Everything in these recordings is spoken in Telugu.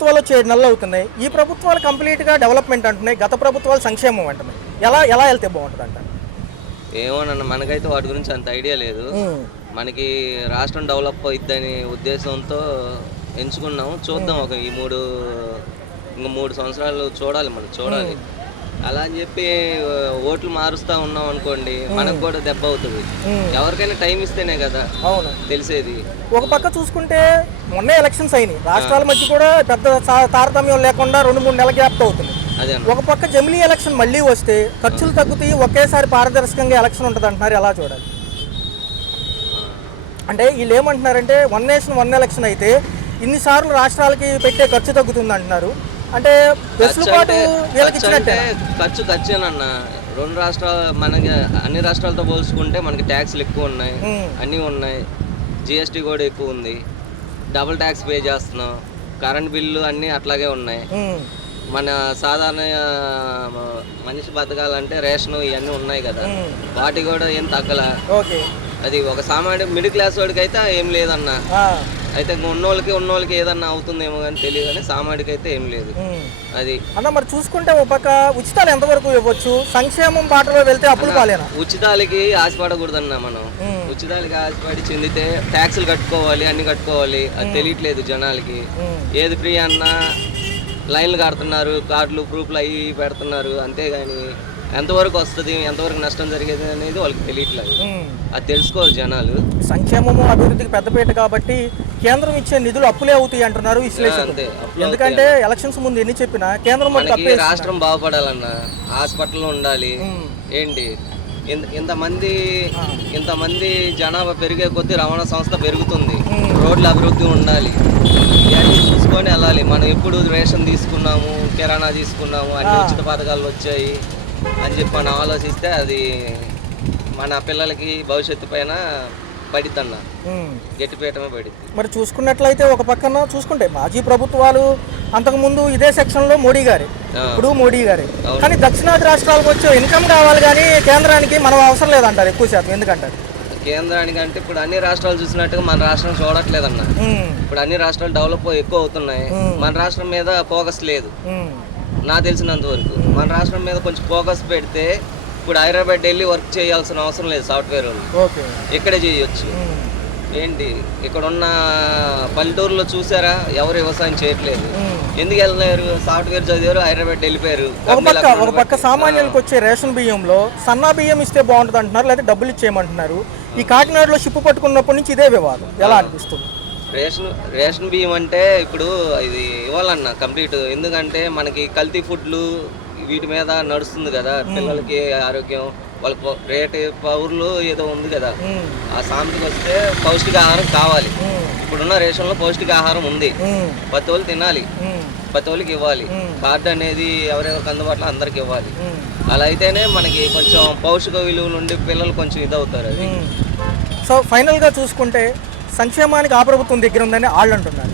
ప్రభుత్వాలు వచ్చి 7 నెలలు అవుతున్నాయి. ఈ ప్రభుత్వాలు కంప్లీట్గా డెవలప్మెంట్ అంటున్నాయి, గత ప్రభుత్వాలు సంక్షేమం అంటున్నాయి. ఎలా వెళ్తే బాగుంటుంది అంట? ఏమోనన్న, మనకైతే వాటి గురించి అంత ఐడియా లేదు. మనకి రాష్ట్రం డెవలప్ అవుతుందని ఉద్దేశంతో ఎంచుకున్నాము. చూద్దాం, ఒక ఇంకా 3 సంవత్సరాలు చూడాలి. అలా అని చెప్పి ఓట్లు మారుస్తూ ఉన్నాం అనుకోండి, మనకు కూడా దెబ్బ అవుతుంది. ఎవరికైనా టైం ఇస్తేనే కదా తెలిసేది. ఒక పక్క చూసుకుంటే మొన్న ఎలక్షన్స్ అయినాయి, రాష్ట్రాల మధ్య కూడా పెద్ద తారతమ్యం లేకుండా 2-3 నెలల గ్యాప్ అవుతుంది. ఒక పక్క జమిలీ ఎలక్షన్ మళ్ళీ వస్తే ఖర్చులు తగ్గుతాయి, ఒకేసారి పారదర్శకంగా ఎలక్షన్ ఉంటుంది అంటున్నారు. ఎలా చూడాలి అంటే వీళ్ళు ఏమంటున్నారంటే 1 నేషన్ 1 ఎలక్షన్ అయితే ఇన్నిసార్లు రాష్ట్రాలకి పెట్టే ఖర్చు తగ్గుతుంది అంటున్నారు. అంటే ఖర్చునన్న 2 రాష్ట్రాలు మనకి అన్ని రాష్ట్రాలతో పోల్చుకుంటే మనకి ట్యాక్స్లు ఎక్కువ ఉన్నాయి, అన్నీ ఉన్నాయి. జిఎస్టీ కూడా ఎక్కువ ఉంది, డబుల్ ట్యాక్స్ పే చేస్తున్నాం, కరెంట్ బిల్లు అన్నీ అట్లాగే ఉన్నాయి. మన సాధారణ మనిషి బతకాలంటే రేషన్ ఇవన్నీ ఉన్నాయి కదా, వాటి కూడా ఏం తగ్గల. అది ఒక సామాన్య మిడిల్ క్లాస్ వాడికి అయితే ఏం లేదన్న. అయితే ఉన్నోళ్ళకి ఏదన్నా అవుతుందేమో కానీ తెలియదు, కానీ సామాన్యుడికి అయితే ఏం లేదు. అది అన్న మరి చూసుకుంటే ఒక పక్క ఉచితాలు ఎంతవరకు ఇవ్వచ్చు, సంక్షేమం బాటలో వెళ్తే అప్పులు పాలేనా? ఉచితాలకి ఆశపడకూడదన్న. మనం ఉచితాలకి ఆశపడి చెందితే ట్యాక్సులు కట్టుకోవాలి, అన్ని కట్టుకోవాలి. అది తెలియట్లేదు జనాలకి. ఏది ఫ్రీ అన్నా లైన్లు కడుతున్నారు, కార్డులు ప్రూఫ్లు అవి పెడుతున్నారు, అంతేగాని ఎంతవరకు వస్తుంది, ఎంతవరకు నష్టం జరిగేది అనేది వాళ్ళకి తెలియట్లేదు. అది తెలుసుకోవాలి జనాలు. సంక్షేమము అభివృద్ధికి పెద్దపీట కాబట్టి కేంద్రం ఇచ్చే నిధులు అప్పులే అవుతాయి అంటున్నారు విశ్లేషకులు. ఎందుకంటే ఎలక్షన్స్ ముందు ఎన్ని చెప్పినా కేంద్రం రాష్ట్రం బాగుపడాలన్న హాస్పిటల్ ఉండాలి. ఏంటి ఇంతమంది జనాభా పెరిగే కొద్దీ రవాణా సంస్థ పెరుగుతుంది, రోడ్ల అభివృద్ధి ఉండాలి. ఇవన్నీ చూసుకొని వెళ్ళాలి. మనం ఎప్పుడు రేషన్ తీసుకున్నాము, కిరాణా తీసుకున్నాము, అన్ని ఉచిత పథకాలు వచ్చాయి అని చెప్పి మనం ఆలోచిస్తే అది మన పిల్లలకి భవిష్యత్తు పైన పడిద్దన్న, గట్టిపీయటమే పడిద్ది. మరి చూసుకున్నట్లయితే ఒక పక్కన చూసుకుంటే మాజీ ప్రభుత్వాలు అంతకుముందు ఇదే సెక్షన్లో మోడీ గారే, ఇప్పుడు మోడీ గారే. కానీ దక్షిణాది రాష్ట్రాలకు వచ్చే ఇన్కమ్ కావాలి, కానీ కేంద్రానికి మనం అవసరం లేదంటారు ఎక్కువ శాతం. ఎందుకంటారు? కేంద్రానికి అంటే ఇప్పుడు అన్ని రాష్ట్రాలు చూసినట్టుగా మన రాష్ట్రం చూడట్లేదన్న. ఇప్పుడు అన్ని రాష్ట్రాలు డెవలప్ ఎక్కువ అవుతున్నాయి, మన రాష్ట్రం మీద ఫోకస్ లేదు. నాకు తెలిసినంత వరకు మన రాష్ట్రం మీద కొంచెం ఫోకస్ పెడితే ఇప్పుడు హైదరాబాద్ ఢిల్లీ వర్క్ చేయాల్సిన అవసరం లేదు. సాఫ్ట్వేర్ వాళ్ళు ఇక్కడే చేయొచ్చు. ఏంటి ఇక్కడ ఉన్న పల్లెటూరులో చూసారా, ఎవరు వ్యవసాయం చేయట్లేదు. ఎందుకు వెళ్ళలేరు? సాఫ్ట్వేర్ చదివారు, హైదరాబాద్ వెళ్ళిపోయారు. ఒక పక్క సామాన్యులకు వచ్చే రేషన్ బియ్యంలో సన్నా బియ్యం ఇస్తే బాగుంటుంది అంటున్నారు, లేదా డబ్బులు ఇచ్చేయమంటున్నారు. ఈ కాకినాడలో షిప్పు పట్టుకున్నప్పటి నుంచి ఇదే వివాదం. ఎలా అనిపిస్తుంది? రేషన్ బియ్యం అంటే ఇప్పుడు ఇది ఇవ్వాలన్న కంప్లీట్. ఎందుకంటే మనకి కల్తీ ఫుడ్లు వీటి మీద నడుస్తుంది కదా, పిల్లలకి ఆరోగ్యం, వాళ్ళకి రేటు పౌరులు ఏదో ఉంది కదా, ఆ సామెతకి వస్తే పౌష్టికాహారం కావాలి. ఇప్పుడున్న రేషన్లో పౌష్టికాహారం ఉంది, ప్రతి వాళ్ళు తినాలి, ప్రతి వాళ్ళకి ఇవ్వాలి. కార్డు అనేది ఎవరెవరికి అందుబాటులో అందరికి ఇవ్వాలి. అలా అయితేనే మనకి కొంచెం పౌష్టిక విలువ నుండి పిల్లలు కొంచెం ఇదవుతారు. అది సో ఫైనల్గా చూసుకుంటే సంక్షేమానికి ఆ ప్రభుత్వం దగ్గర ఉందని వాళ్ళు అంటున్నారు.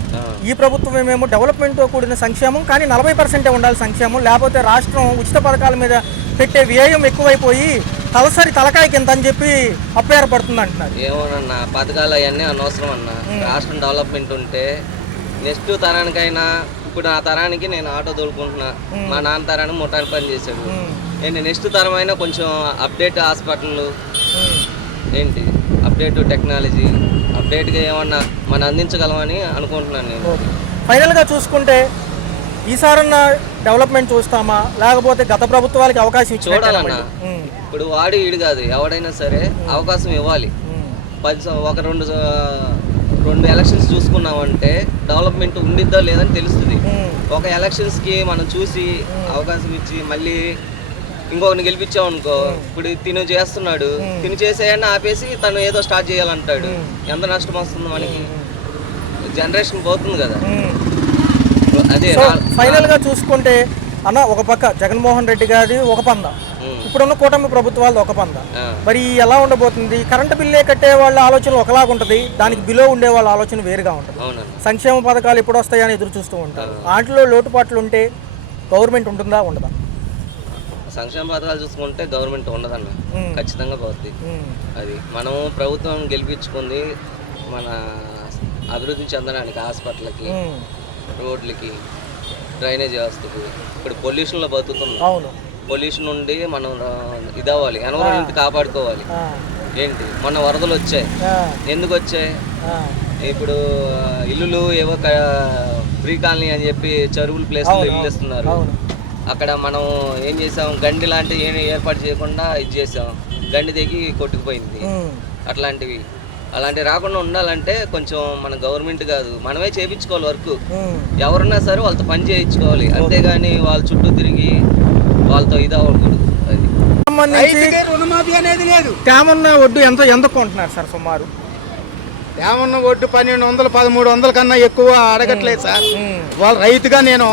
ఈ ప్రభుత్వం ఏమేమో డెవలప్మెంట్తో కూడిన సంక్షేమం, కానీ 40% ఉండాలి సంక్షేమం, లేకపోతే రాష్ట్రం ఉచిత పథకాల మీద పెట్టే వ్యయం ఎక్కువైపోయి తలసరి తలకాయ కింద అని చెప్పి అప్పేరపడుతుంది అంటున్నారు. ఏమోనన్నా, పథకాలు అవన్నీ అనవసరం అన్న. రాష్ట్రం డెవలప్మెంట్ ఉంటే నెక్స్ట్ తరానికైనా, ఇప్పుడు నా తరానికి నేను ఆటో తోలుకుంటున్నా, మా నాన్న తరానికి ముఠాన్ని పని చేశాడు. ఏంటి నెక్స్ట్ తరం అయినా కొంచెం అప్డేట్ హాస్పిటళ్ళు, ఏంటి అప్డేట్ టెక్నాలజీ, అప్డేట్గా ఏమన్నా మనం అందించగలమని అనుకుంటున్నాను నేను. ఫైనల్గా చూసుకుంటే ఈసారన్నా డెవలప్మెంట్ చూస్తామా, లేకపోతే గత ప్రభుత్వాలకి అవకాశం చూడాలన్నా? ఇప్పుడు వాడి ఈడు కాదు, ఎవడైనా సరే అవకాశం ఇవ్వాలి. ఒక రెండు ఎలక్షన్స్ చూసుకున్నామంటే డెవలప్మెంట్ ఉండిద్దా లేదని తెలుస్తుంది. ఒక ఎలక్షన్స్కి మనం చూసి అవకాశం ఇచ్చి మళ్ళీ ఇంకొకరిని గెలిపించాం అనుకో, ఇప్పుడు తిను చేస్తున్నాడు, తిను చేసేయన్నా ఆపేసి తను ఏదో స్టార్ట్ చేయాలంటాడు. ఎంత నష్టం వస్తుంది మనకి, జనరేషన్ పోతుంది కదా. అదే ఫైనల్గా చూసుకుంటే అన్న, ఒక పక్క జగన్మోహన్ రెడ్డి గారి ఒక పంద, ఇప్పుడున్న కూటమి ప్రభుత్వాలు ఒక పంద. మరి ఎలా ఉండబోతుంది? కరెంటు బిల్లే కట్టే వాళ్ళ ఆలోచన ఒకలాగా ఉంటుంది, దానికి బిలో ఉండే వాళ్ళ ఆలోచన వేరుగా ఉంటుంది. సంక్షేమ పథకాలు ఎప్పుడు వస్తాయని ఎదురు చూస్తూ ఉంటారు. వాటిలో లోటుపాట్లు ఉంటే గవర్నమెంట్ ఉంటుందా ఉండదా? సంక్షేమ పథకాలు చూసుకుంటే గవర్నమెంట్ ఉండదన్న, ఖచ్చితంగా పోతుంది. అది మనము ప్రభుత్వం గెలిపించుకుంది మన అభివృద్ధి చెందడానికి, హాస్పిటల్కి రోడ్లకి, డ్రైనేజ్ వ్యవస్థకి. ఇప్పుడు పొల్యూషన్లో బతుకుతున్నాం. అవును. పొల్యూషన్ నుండి మనం ఇదవ్వాలి, ఎన్విరాన్మెంట్ కాపాడుకోవాలి. ఏంటి మొన్న వరదలు వచ్చాయి, ఎందుకు వచ్చాయి? ఇప్పుడు ఇల్లులు ఏవో ఫ్రీ కాలనీ అని చెప్పి చెరువుల ప్లేస్లో ఇల్లు ఇస్తున్నారు. అక్కడ మనం ఏం చేసాం, గండి లాంటివి ఏమి ఏర్పాటు చేయకుండా ఇది చేసాం, గండి దిగి కొట్టుకుపోయింది. అలాంటివి రాకుండా ఉండాలంటే కొంచెం మన గవర్నమెంట్ కాదు, మనమే చేయించుకోవాలి వర్క్. ఎవరున్నా సరే వాళ్ళతో పని చేయించుకోవాలి, అంతేగాని వాళ్ళ చుట్టూ తిరిగి వాళ్ళతో ఇది అవ్వకూడదు. అది రుణమాఫీ అనేది లేదు. తేమన్న ఒడ్డు ఎంత కొంటున్నారు సార్ సుమారు? తేమన్న ఒడ్డు 1200, 1300 కన్నా ఎక్కువ అడగట్లేదు సార్. వాళ్ళ రైతుగా నేను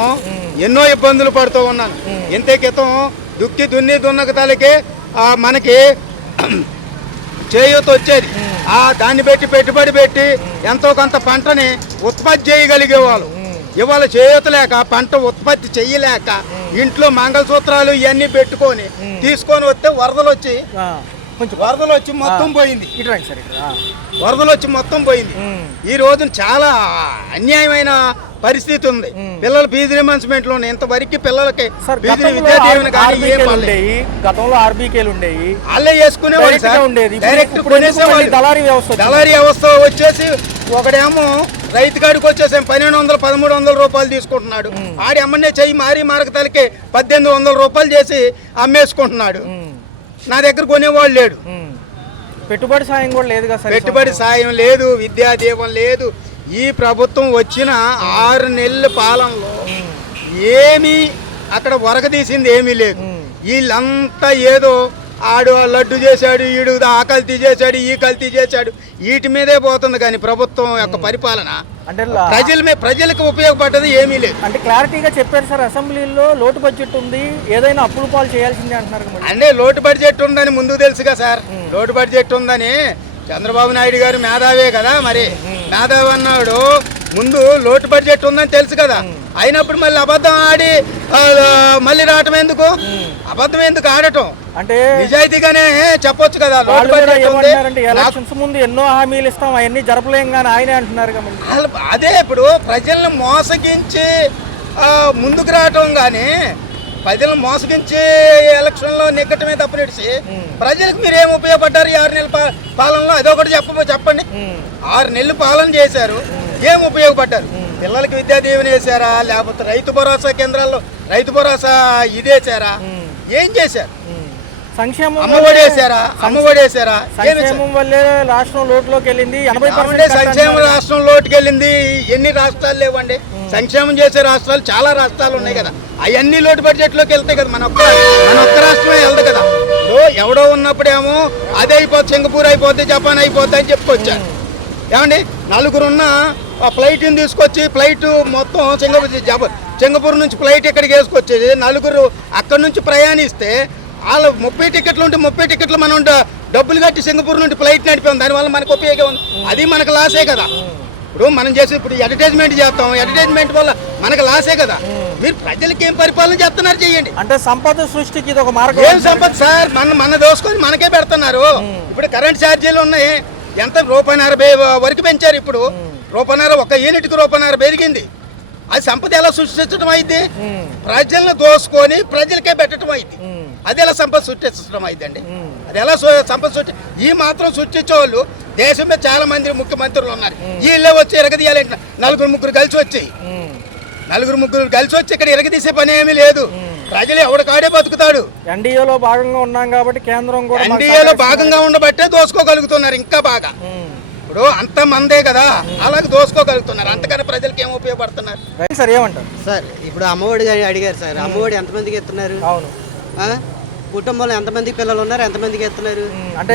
ఎన్నో ఇబ్బందులు పడుతూ ఉన్నాను. ఇంతే క్రితం దున్నక తలకి మనకి చేయూత వచ్చేది. దాన్ని పెట్టుబడి పెట్టి ఎంతో కొంత పంటని ఉత్పత్తి చేయగలిగేవాళ్ళు. ఇవాళ చేయూత లేక, పంట ఉత్పత్తి చెయ్యలేక, ఇంట్లో మంగళసూత్రాలు ఇవన్నీ పెట్టుకొని తీసుకొని వస్తే వరదలు వచ్చి మొత్తం పోయింది. వరదలు వచ్చి మొత్తం పోయింది. ఈ రోజున చాలా అన్యాయమైన పరిస్థితి ఉంది. పిల్లల ఫీజు రియంబర్స్మెంట్ లో ఇంతవరకు పిల్లలకి విద్యాదీవెన కానీ గతంలో ఆర్బీకేలు ఉండేవి, వాళ్ళే వేసుకునేవాళ్ళు సార్. డైరెక్ట్ కొనేసేవాళ్ళు. దళారీ వ్యవస్థ వచ్చేసి ఒకడేమో రైతు కాడికి వచ్చేసి 1200, 1300 రూపాయలు తీసుకుంటున్నాడు. ఆడి అమ్మనే చెయ్యి మారక తలకి 1800 రూపాయలు చేసి అమ్మేసుకుంటున్నాడు. నా దగ్గర కొనేవాళ్ళు లేడు. పెట్టుబడి సాయం కూడా లేదు కదా. పెట్టుబడి సాయం లేదు, విద్యాదీవెన లేదు. ఈ ప్రభుత్వం వచ్చిన 6 నెలల పాలనలో ఏమీ అక్కడ వరకదీసింది ఏమీ లేదు. వీళ్ళంతా ఏదో ఆడు లడ్డు చేశాడు, ఈడు ఆ కల్తీ చేశాడు, ఈ కల్తీ చేశాడు, వీటి మీదే పోతుంది. కానీ ప్రభుత్వం యొక్క పరిపాలన అంటే ప్రజలకు ఉపయోగపడ్డది ఏమీ లేదు. అంటే క్లారిటీగా చెప్పారు సార్, అసెంబ్లీలో లోటు బడ్జెట్ ఉంది, ఏదైనా అప్పులు పాలు చేయాల్సిందే అంటున్నారు. అంటే లోటు బడ్జెట్ ఉందని ముందు తెలుసుగా సార్. లోటు బడ్జెట్ ఉందని చంద్రబాబు నాయుడు గారు మేధావే కదా, మరి మేధావి అన్నాడు. ముందు లోటు బడ్జెట్ ఉందని తెలుసు కదా, అయినప్పుడు మళ్ళీ అబద్ధం ఆడి మళ్ళీ రావటం ఎందుకు? అబద్ధం ఎందుకు ఆడటం? అంటే నిజాయితీగానే చెప్పొచ్చు కదా. లోటు బడ్జెట్ ఎలక్షన్స్ ముందు ఎన్నో హామీలు ఇస్తాం, అవన్నీ జరపలేం కానీ ఆయనే అంటున్నారు. అదే ఇప్పుడు ప్రజలను మోసగించి ముందుకు రావటం, కానీ ప్రజలను మోసగించి ఎలక్షన్లో నెగ్గటమే తప్పనిడిచి ప్రజలకు మీరేం ఉపయోగపడ్డారు ఈ 6 నెలల పాలనలో? అదొకటి చెప్పండి. 6 నెలలు పాలన చేశారు, ఏం ఉపయోగపడ్డారు? పిల్లలకి విద్యాదీవెన వేసారా, లేకపోతే రైతు భరోసా కేంద్రాల్లో రైతు భరోసా ఇదేసారా? ఏం చేశారు? సంక్షేమం అమ్మఒడి వేసారా? సంక్షేమం వల్లే రాష్ట్రం లోటులోకి వెళ్ళింది. 80% సంక్షేమ రాష్ట్రం లోటుకి వెళ్ళింది. ఎన్ని రాష్ట్రాలు లేవండి సంక్షేమం చేసే రాష్ట్రాలు? చాలా రాష్ట్రాలు ఉన్నాయి కదా, అవన్నీ లోటు బడ్జెట్లోకి వెళ్తాయి కదా. మన ఒక్క రాష్ట్రమే వెళ్తాయి కదా. ఎవడో ఉన్నప్పుడేమో అదే అయిపోతుంది, సింగపూర్ అయిపోద్ది, జపాన్ అయిపోద్ది అని చెప్పుకొచ్చారు. ఏమండి, నలుగురున్న ఫ్లైట్ని తీసుకొచ్చి ఫ్లైట్ మొత్తం సింగపూర్ నుంచి ఫ్లైట్ ఇక్కడికి వేసుకొచ్చేది. నలుగురు అక్కడి నుంచి ప్రయాణిస్తే వాళ్ళు 30 టికెట్లు ఉంటే 30 టికెట్లు మనం డబ్బులు కట్టి సింగపూర్ నుండి ఫ్లైట్ నడిపాం. దానివల్ల మనకు ఉపయోగం ఉంది, అది మనకు లాసే కదా. ఇప్పుడు మనం చేసి ఇప్పుడు అడ్వర్టైజ్మెంట్ చేస్తాం, అడ్వర్టైజ్మెంట్ వల్ల మనకు లాసే కదా. మీరు ప్రజలకి ఏం పరిపాలన చేస్తున్నారు చెయ్యండి. అంటే సంపద సృష్టికి ఇది ఒక మార్గం. ఏం సంపద సార్? మన దోసుకొని మనకే పెడుతున్నారు. ఇప్పుడు కరెంట్ ఛార్జీలు ఉన్నాయి, ఎంత ₹1.50 వరకు పెంచారు. ఇప్పుడు ₹1.50 ఒక యూనిట్కి ₹1.50 పెరిగింది. అది సంపద ఎలా సృష్టించడం అయింది? ప్రజలను దోసుకొని ప్రజలకే పెట్టడం అయింది. అది ఎలా సంపద సృష్టించడం అయిందండి? అది ఎలా సంపద ఈ మాత్రం సృష్టించే వాళ్ళు దేశం మీద చాలా మంది ముఖ్యమంత్రులు ఉన్నారు. వీళ్ళే వచ్చి ఎరగదీయాలంటే నలుగురు ముగ్గురు కలిసి వచ్చి ఇక్కడ ఎరగదీసే పని ఏమీ లేదు. ప్రజలు ఎవడు కాడే బతుకుతాడు. ఎన్డీఏలో భాగంగా ఉన్నాం కాబట్టి కేంద్రం కూడా ఎన్డీఏలో భాగంగా ఉండబట్టే దోసుకోగలుగుతున్నారు ఇంకా బాగా. ఇప్పుడు అంత మందే కదా, అలాగే దోసుకోగలుగుతున్నారు. అంతకన్నా ప్రజలకి ఏం ఉపయోగపడుతున్నారు సార్? ఏమంటారు సార్? ఇప్పుడు అమ్మఒడి అడిగారు సార్, అమ్మఒడి ఎంతమందికి ఇస్తున్నారు? అవును, కుటుంబంలో ఎంతమందికి పిల్లలు ఉన్నారు, ఎంతమందికి ఇస్తున్నారు? అంటే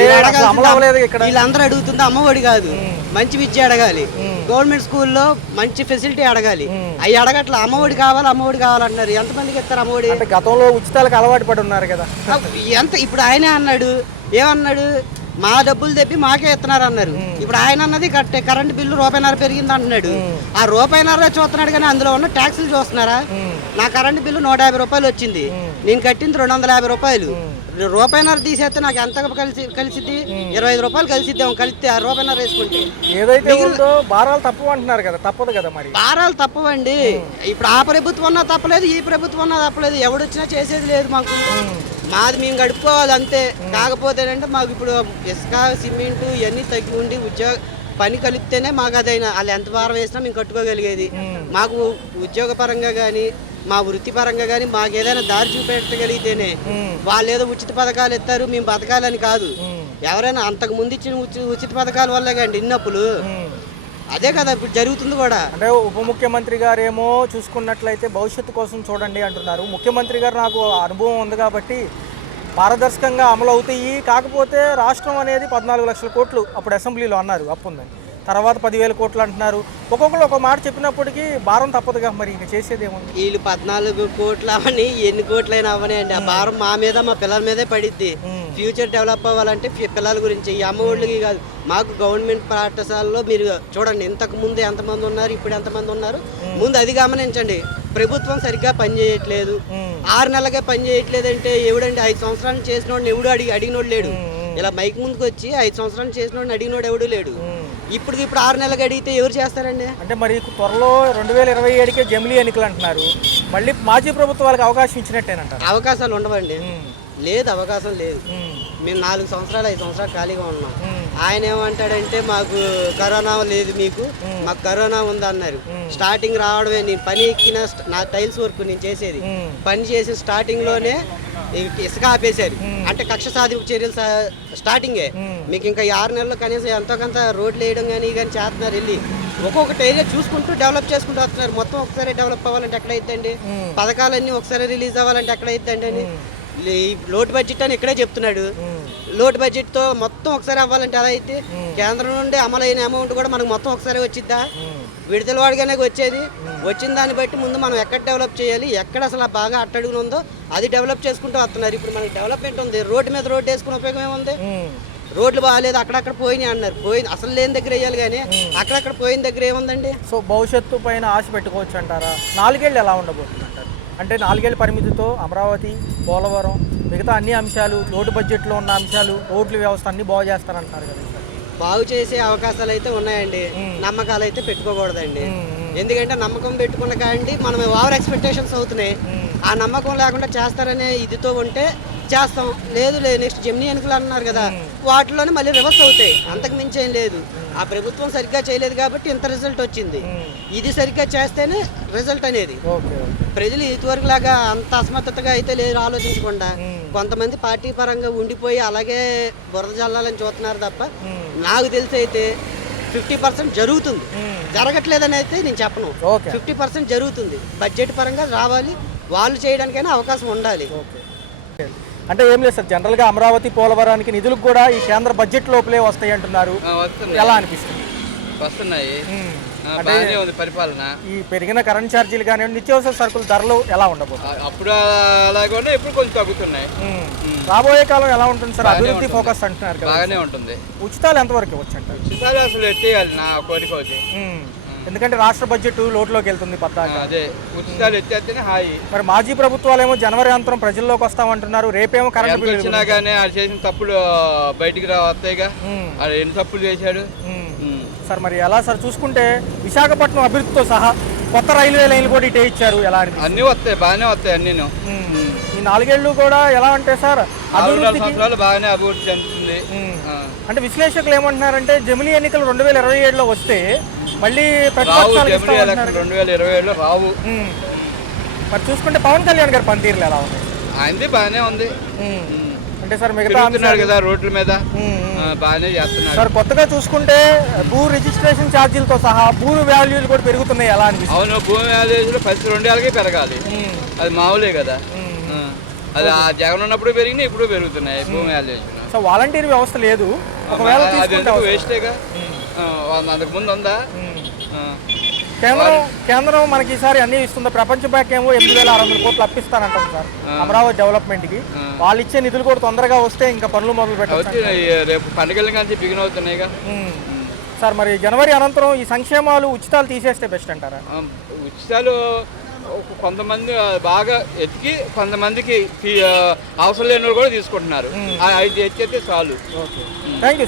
వీళ్ళందరూ అడుగుతుంది అమ్మఒడి కాదు, మంచి విద్య అడగాలి. గవర్నమెంట్ స్కూల్లో మంచి ఫెసిలిటీ అడగాలి. అవి అడగట్ల. అమ్మఒడి కావాలంటున్నారు. ఎంతమందికి ఇస్తారు అమ్మఒడి? గతంలో ఉచితాలకు అలవాటు పడి ఉన్నారు కదా. ఇప్పుడు ఆయనే అన్నాడు, ఏమన్నాడు? మా డబ్బులు తెప్పి మాకే ఇస్తున్నారు అన్నారు. ఇప్పుడు ఆయన అన్నది కరెంట్ బిల్లు ₹1.50 పెరిగింది అంటున్నాడు. ఆ ₹1.50 చూస్తున్నాడు, కానీ అందులో ఉన్న ట్యాక్సులు చూస్తున్నారా? నా కరెంట్ బిల్లు ₹150 వచ్చింది, నేను కట్టింది ₹250. రూపాయిన్నర తీసేస్తే నాకు ఎంత కలిసిద్ది 25 రూపాయలు కలిసిద్దాం, కలిస్తే ఆ రూపాయిన్నర వేసుకుంటే. ఏదైతే ఉందో భారాలు తప్పు అంటున్నారు కదా, తప్పదు కదా మరి. భారాలు తప్పవండి. ఇప్పుడు ఆ ప్రభుత్వం ఉన్నా తప్పలేదు, ఈ ప్రభుత్వం ఉన్నా తప్పలేదు, ఎవడొచ్చినా చేసేది లేదు మాకు. మాది మేము గడుపుకోవాలి అంతే. కాకపోతే అంటే మాకు ఇప్పుడు ఇసుక సిమెంట్ ఇవన్నీ తగ్గి ఉండి పని కలిపితేనే మాకు అదైనా వాళ్ళు ఎంత భారం వేసినా మేము కట్టుకోగలిగేది. మాకు ఉద్యోగపరంగా కానీ మా వృత్తిపరంగా కానీ మాకు ఏదైనా దారి చూపెట్టగలిగితేనే. వాళ్ళు ఏదో ఉచిత పథకాలు ఇస్తారు మేము బతకాలని కాదు. ఎవరైనా అంతకు ముందు ఇచ్చిన ఉచిత పథకాల వల్లే కండి ఇన్నప్పులు. అదే కదా ఇప్పుడు జరుగుతుంది కూడా. అంటే ఉప ముఖ్యమంత్రి గారు ఏమో చూసుకున్నట్లయితే భవిష్యత్తు కోసం చూడండి అంటున్నారు. ముఖ్యమంత్రి గారు నాకు అనుభవం ఉంది కాబట్టి పారదర్శకంగా అమలు అవుతాయి. కాకపోతే రాష్ట్రం అనేది 14 లక్షల కోట్లు అప్పుడు అసెంబ్లీలో అన్నారు అప్పు ఉందని, తర్వాత 10,000 కోట్లు అంటున్నారు. ఒక్కొక్కరు ఒక మాట చెప్పినప్పటికీ భారం తప్పదుగా, మరి ఇంకా చేసేది ఏముంది? వీళ్ళు 14 కోట్లు అవని ఎన్ని కోట్లైనా అవని అండి, ఆ భారం మా మీద మా పిల్లల మీదే పడిద్ది. ఫ్యూచర్ డెవలప్ అవ్వాలంటే పిల్లల గురించి, ఈ అమ్మఒళ్ళకి కాదు. మాకు గవర్నమెంట్ పాఠశాలలో మీరు చూడండి ఇంతకు ముందు ఎంతమంది ఉన్నారు, ఇప్పుడు ఎంతమంది ఉన్నారు. ముందు అది గమనించండి. ప్రభుత్వం సరిగ్గా పనిచేయట్లేదు. 6 నెలలుగా పనిచేయట్లేదు అంటే ఎవడండి? 5 సంవత్సరాలు చేసినోడిని ఎవడు అడిగినోడు లేడు. ఇలా మైక్ ముందుకు వచ్చి 5 సంవత్సరాలు చేసినోడిని అడిగినోడు ఎవడు లేడు. ఇప్పుడు 6 నెలలకు అడిగితే ఎవరు చేస్తారండి? అంటే మరి త్వరలో 2027కే జమిలీ ఎన్నికలు అంటున్నారు. మళ్ళీ మాజీ ప్రభుత్వాలకు అవకాశం ఇచ్చినట్టేనంటారు. అవకాశాలు ఉండవండి. లేదు, అవకాశం లేదు. మేము 4 సంవత్సరాలు 5 సంవత్సరాలు ఖాళీగా ఉన్నాం. ఆయన ఏమంటాడంటే మాకు కరోనా లేదు, మీకు మాకు కరోనా ఉంది అన్నారు. స్టార్టింగ్ రావడమే, నేను పని ఎక్కిన నా టైల్స్ వర్క్ నేను చేసేది పని చేసి స్టార్టింగ్-లోనే ఇసుక ఆపేశారు. అంటే కక్ష సాధింపు చర్యలు స్టార్టింగే. మీకు ఇంకా 6 నెలల్లో కనీసం ఎంతో కొంత రోడ్లు వేయడం కానీ చేస్తున్నారు. వెళ్ళి ఒక్కొక్కటి ఏరియా చూసుకుంటూ డెవలప్ చేసుకుంటూ వస్తున్నారు. మొత్తం ఒకసారి డెవలప్ అవ్వాలంటే ఎక్కడైద్దండి? పథకాలన్నీ ఒకసారి రిలీజ్ అవ్వాలంటే ఎక్కడైద్దండి అని లోటు బడ్జెట్ అని ఇక్కడే చెప్తున్నాడు. లోటు బడ్జెట్ తో మొత్తం ఒకసారి అవ్వాలంటే అలా అయితే కేంద్రం నుండి అమలైన అమౌంట్ కూడా మనకు మొత్తం ఒకసారి వచ్చిద్దా? విడుదల వాడిగానే వచ్చేది. వచ్చిన దాన్ని బట్టి ముందు మనం ఎక్కడ డెవలప్ చేయాలి, ఎక్కడ అసలు బాగా అట్టడుగులు ఉందో అది డెవలప్ చేసుకుంటూ వస్తున్నారు. ఇప్పుడు మనకి డెవలప్మెంట్ ఉంది, రోడ్డు మీద రోడ్డు వేసుకునే ఉపయోగం ఏముంది? రోడ్లు బాగాలేదు, అక్కడక్కడ పోయినాయి అన్నారు. పోయింది అసలు లేని దగ్గర వేయాలి కానీ అక్కడక్కడ పోయిన దగ్గర ఏముందండి? సో భవిష్యత్తు పైన ఆశ పెట్టుకోవచ్చు అంటారా? 4 ఏళ్ళు ఎలా ఉండబోతుంది అంటారు? అంటే 4 ఏళ్ళ పరిమితితో అమరావతి, పోలవరం, మిగతా అన్ని అంశాలు, లోటు బడ్జెట్లో ఉన్న అంశాలు, రోడ్ల వ్యవస్థ అన్ని బాగు చేస్తారంటున్నారు కదా. బాగు చేసే అవకాశాలు అయితే ఉన్నాయండి. నమ్మకాలు అయితే పెట్టుకోకూడదండి. ఎందుకంటే నమ్మకం పెట్టుకున్న కాండి మనం ఓవర్ ఎక్స్పెక్టేషన్స్ అవుతున్నాయి. ఆ నమ్మకం లేకుండా చేస్తారనే ఇదితో ఉంటే చేస్తాం. లేదు నెక్స్ట్ జమినీ ఎన్నికలు అన్నారు కదా, వాటిలోనే మళ్ళీ రివర్స్ అవుతాయి. అంతకు మించి ఏం లేదు. ఆ ప్రభుత్వం సరిగ్గా చేయలేదు కాబట్టి ఇంత రిజల్ట్ వచ్చింది. ఇది సరిగ్గా చేస్తేనే రిజల్ట్ అనేది. ప్రజలు ఇదివరకు లాగా అంత అసమర్థతగా అయితే లేదు, ఆలోచించకుండా కొంతమంది పార్టీ పరంగా ఉండిపోయి అలాగే బురద జల్లాలని చూస్తున్నారు తప్ప నాకు తెలిసి అయితే 50% జరుగుతుంది. జరగట్లేదని అయితే నేను చెప్పను. 50% జరుగుతుంది. బడ్జెట్ పరంగా రావాలి, వాళ్ళు చేయడానికైనా అవకాశం ఉండాలి. అంటే ఏం లేదు సార్, జనరల్గా అమరావతి, పోలవరానికి నిధులకు కూడా ఈ కేంద్ర బడ్జెట్ లోపలే వస్తాయి అంటున్నారు. ఎలా అనిపిస్తుంది? వస్తున్నాయి. పరిపాలన ఈ పెరిగిన కరెంట్ ఛార్జీలు కానీ నిత్యావసర సరుకుల ధరలు ఎలా ఉండబోతుంది? అప్పుడు అలాగే ఇప్పుడు కొంచెం తగ్గుతున్నాయి. రాబోయే కాలం ఎలా ఉంటుంది సార్? అభివృద్ధి ఫోకస్ అంటున్నారు కదా. బాగానే ఉంటుంది. ఉచితాలు ఎంతవరకు ఇవ్వచ్చు అంటారు? ఉచితాలు అసలు ఎత్తేయాలి నా కోరిక వచ్చి. ఎందుకంటే రాష్ట్ర బడ్జెట్ లోటులోకి వెళ్తుంది. అదే ఉచితాలు ఎత్తేస్తేనే హాయి. మరి మాజీ ప్రభుత్వాలేమో జనవరి అంతరం ప్రజల్లోకి వస్తామంటున్నారు. రేపేమో కరెంట్ బిల్లు వచ్చినా కానీ అది చేసిన తప్పులు బయటికి వస్తాయిగా. అది ఎన్ని తప్పులు చేశాడు సార్. మరి ఎలా సార్ చూసుకుంటే విశాఖపట్నం అభివృద్ధితో సహా కొత్త రైల్వే లైన్లు కూడా ఇటే ఇచ్చారు. ఎలా అని అన్ని వస్తాయి, బాగానే వస్తాయి అన్ని. ఈ 4 ఏళ్ళు కూడా ఎలా అంటే సార్ అభివృద్ధి బాగానే అభివృద్ధి చెందుతుంది. అంటే విశ్లేషకులు ఏమంటున్నారంటే జమిలీ ఎన్నికలు 2027లో వస్తే మళ్ళీ ప్రతిపక్షాలు 2027లో రావు. మరి చూసుకుంటే పవన్ కళ్యాణ్ గారి పనితీరులు ఎలా ఉన్నాయి? ఆయనది బాగానే ఉంది. అంటే సార్ మిగతా కదా రోడ్ల మీద బాగానే చేస్తున్నారు సార్. కొత్తగా చూసుకుంటే భూ రిజిస్ట్రేషన్ ఛార్జీలతో సహా భూ వాల్యూలు కూడా పెరుగుతున్నాయి. ఎలా అనిపిస్తుంది? అవును, భూమి వాల్యూలు ప్రతి 2 ఏళ్ళకి పెరగాలి. అది మామూలే కదా. అది ఆ జగన్ ఉన్నప్పుడు పెరిగినాయి, ఇప్పుడు పెరుగుతున్నాయి భూమి వాల్యూస్. సో వాలంటీర్ వ్యవస్థ లేదు, ఒకవేళ వేస్టేగా. అంతకు ముందు ఉందా? కేంద్రం మనకి ఈసారి అన్ని ఇస్తుందా? ప్రపంచ బ్యాంక్ ఏమో 8,600 కోట్లు అప్పిస్తానంటాం సార్ అమరావతి డెవలప్మెంట్ కి. వాళ్ళు ఇచ్చే నిధులు కూడా తొందరగా వస్తే ఇంకా పనులు మొదలు పెట్టవచ్చు. రేపు పండుగల నుంచి బిగిన్ అవుతున్నాయిగా సార్. మరి జనవరి అనంతరం ఈ సంక్షేమాలు, ఉచితాలు తీసేస్తే బెస్ట్ అంటారా? ఉచితాలు కొంతమంది బాగా ఎతికి కొంతమందికి అవసరం లేని కూడా తీసుకుంటున్నారు. అది ఎత్తితే చాలు. Thank you sir.